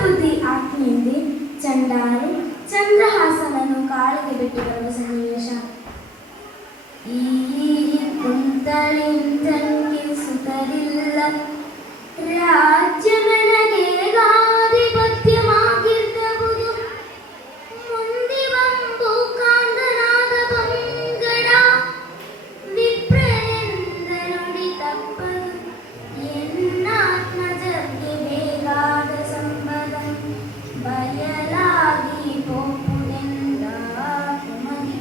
ದುಷ್ಟಬುದ್ಧಿ ಆಜ್ಞೆಯಿಂದ ಚಂಡಾಲು ಚಂದ್ರಹಾಸನನ್ನು ಕಾಳಿಗೆ ಬಿಟ್ಟು ಬರುವ ಸನ್ನಿವೇಶ. ಈ ಕುಂತಳಿಂತಂಗೆ ಸುತರಿಲ್ಲ ರಾಜ್ಯ ನನಗೆ ಗಾಧಿಪತ್ಯವಾಗಿರ್ಬಹುದು ಮುಂದಿ ಬಂಬು ಕಾಂದನಾದ ಬಂಗಡ ವಿಪ್ರನೆಂದ ನುಡಿ ತಪ್ಪದು ಎನ್ನಾತ್ಮಜಕ್ಕೆ ಬೇಕಾದ ಸಂಬದ ಬಯಲಾಗಿ ಪೋಪುದೆಂದ ಕುಮದಿ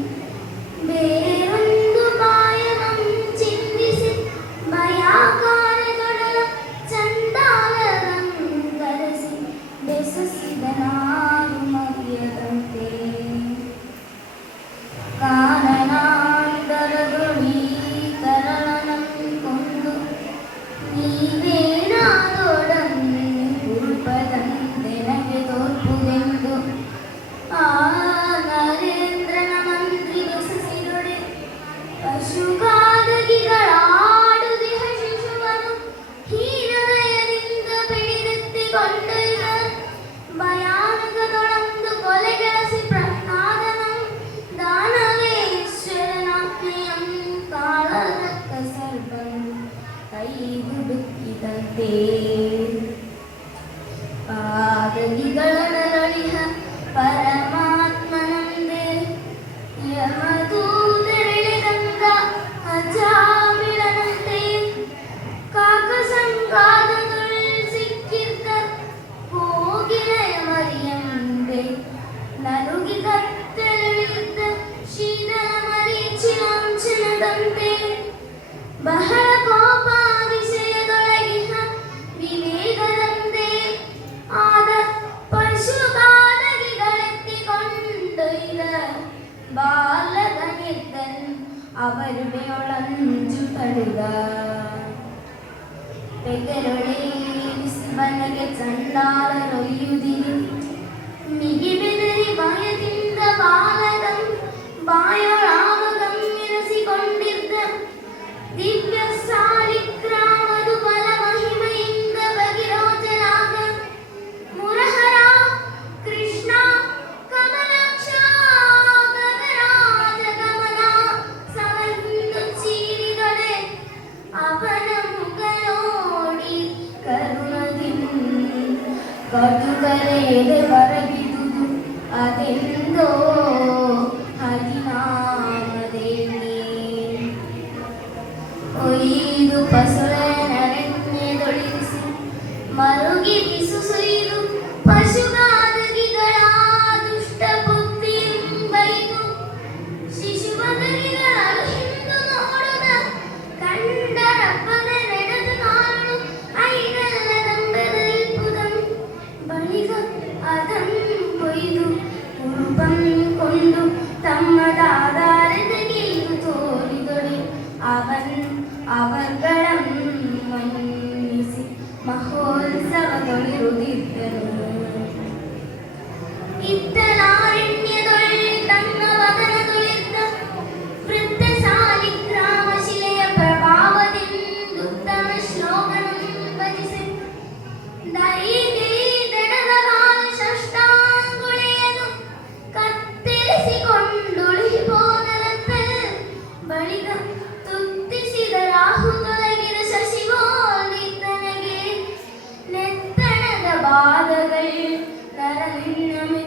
ಬೇರೊಂದು ಪಾಯವಂ ಚಿಂದಿಸಿ ಭಯಾಕಾರದೊಡಲ ಚಂಡಾಲರಂಗರಸಿ ಬೆಸಸಿದನಾರು ಮಗಿಯದಂತೆ ಕಾರಣಾಂತರದೊಳಿ ಕರಳನಂ ಕೊಂಡು ನೀವೇನಾದೊಡನೆ ಕುರುಪದಂತೆ ನಗೆ ತೋರ್ಪುದೆಂದು ಆ ನರೇಂದ್ರನ ಮಂತ್ರಿ ಬೆಸಸಿದೊಡೆ ಪಶುಗಾದಗಿಗಳಾಡುದಿಹ ಶಿಶುವನು ಹೀನದಯದಿಂದ ಬೆಳೆದೆತ್ತಿಕೊಂಡೊಯ್ದ ಭಯಾನಕದೊಳಂದು ಕೊಲೆಗೆಳಸಿ ಪ್ರಹ್ಲಾದನಂ ದಾನವೇಶ್ವರನಾಜ್ಞೆಯಂ ಕಾಳರಕ್ಕ ಸರ್ಪನು ಕೈಗುಡುಕಿದಂತೆ ಪಾದಗಿಗಳೊಡಲೊಳಿಹ ಪರಮಾತ್ಮನಂದೇ ಯಮದೂತರೆಳೆದಂದ ಅಜಾಮಿಳನಂತೆ ಕಾಕಸಂಗಾದದೊಳ್ ಸಿಕ್ಕಿದ್ದ ಕೋಗಿಲೆಯ ಮರಿಯಂತೆ ನರುಗಿ ಕತ್ತಲೆಳಿದ್ದ ಶೀತಲ ಮರೀಚಿನಾಂಚನದಂತೆ ಬಹಳ ಕೋಪಾತಿಶಯದೊಳಗಿಹ ವಿವೇಕದಂತೆ ಆದ ಪಶುಗಾದಗಿಗಳೆತ್ತಿಕೊಂಡೊಯ್ದ ಬಾಲಕನಿದ್ದನ್ ಅವರುಡೆಯೊಳಂಜು ತಡೆದ ಬೆದರೊಳೇರಿಸಿ ಬನಗೆ ಚಂಡಾಲರೊಯ್ಯುದಿರಿ ಮಿಗಿ ಬೆದರಿ ಭಯದಿಂದ ಬಾಲಕಂ ಬಾಯೊಳಾವಗಂ ಇರಿಸಿಕೊಂಡಿದ್ದ ದಿವ್ಯ ಸಾಲಿಗ್ರಾಮದು ಬಲ ಮಹಿಮೆಯಿಂದ ಬಗಿರೋಚನಾಗ ಮುರಹರ ಕೃಷ್ಣ ಕಮಲಾಕ್ಷ ಗಗರಾಜ ಗಮನ ಸಮಹಿಂದು ಚೀರಿದೊಡೆ ಅವನ ಮುಖ ನೋಡಿ ಕರುಣದಿಂದ ಕಟುಕರೆಯದೆ ಹೊರಗಿದುದು ಅದೆಂದೋ ಹರಿನಾಮದೇವಿ ಒಯ್ದು ಪಸುಳನರಣ್ಯದೊಳಿರಿಸಿ ಮರುಗಿ ಬಿಸು ಸುಯ್ದು ಪಶುಗಾದಗಿಗಳ ದುಷ್ಟ ಬುದ್ಧಿಯೆಂಬೈದು ಶಿಶುವದಗಿಗಳು ಹಿಂದು ನೋಡುದ ಕಂಡರಪ್ಪದ ನಡೆದು ನಾಳು ಐದಲ್ಲದಂಬೆದಲ್ಪುದಂ ಬಳಿಕ ಅದಂ ಕೊಯ್ದು ಉರುಪಂ ಕೊಂಡು ತಮ್ಮದಾಧಾರದಗೀದು ತೋರಿದೊಡೆ ಅವರ್ಗಳಂ ಮನ್ನಿಸಿ ಮಹೋತ್ಸವದೊಳಿರುದಿದ್ದರು ಇತ್ತಲಾರಣ್ಯದೊಳ್ಳಿ ತನ್ನ ವದನದೊಳಿದ್ದ ವೃತ್ತ ಸಾಲಿಗ್ರಾಮ ಶಿಲೆಯ ಪ್ರಭಾವದಿಂದುತ್ತಮ ಶ್ಲೋಕನಂ ಭಜಿಸಿ ದೈಗೆ ದಡದ ಕಾಲ ಷಷ್ಟಾಂಗುಳಿಯನು ಕತ್ತರಿಸಿಕೊಂಡುಳಿಬೋದರಂತೆ ಬಳಿಕ ತುತ್ತಿಸಿದ ರಾಹು ತೊಲಗಿದ ಶಶಿಗೋಲಿದ್ದನಗೆ ನೆತ್ತಣದ ಬಾಧಗಳು ನರವಿನ್ನಮಿ